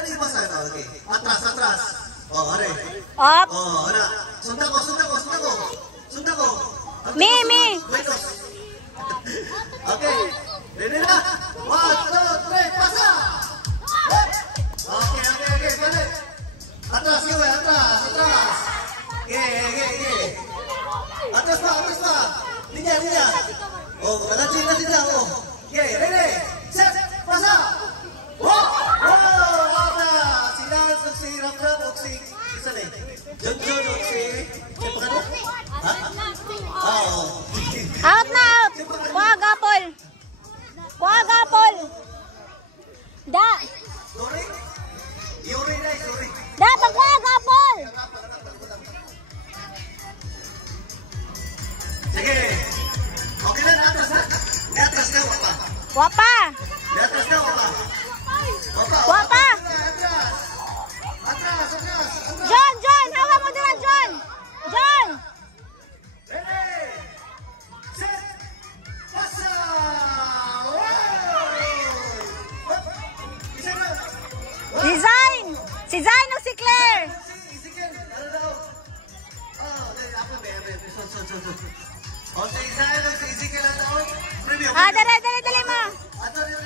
Ano yung basa na? Okay. Atras, atras. Oh, are. Up. Oh, ana. Sundan ko, sundan ko, sundan ko. Sundan ko. Me. Okay. Ready na? 1, 2, 3, pasa! Okay. Balik. Atras ka ba? Atras. Okay. Atras pa. Linya. Oh, natin. Oh. Okay, ready? Set, pasa! Wow! Sila si Ramram o si isa na John o si Pagano? Ha? Oo. Out na out. Wag apol. Da. Yuri. Da, pagwag apol. Sige. Okay lang, atras ha? Atras ka, wapa. Wapa. Atras ka, wapa. Wapa. Atras. John, hawa mo dira, John. Ready? Set! Pasa! Isa na! Design. Si Zain o si Claire. Ezekiel, ano daw? Dahil ako, may son. O, si Ezekiel ang taon. Premium. Dali mo. Ato rin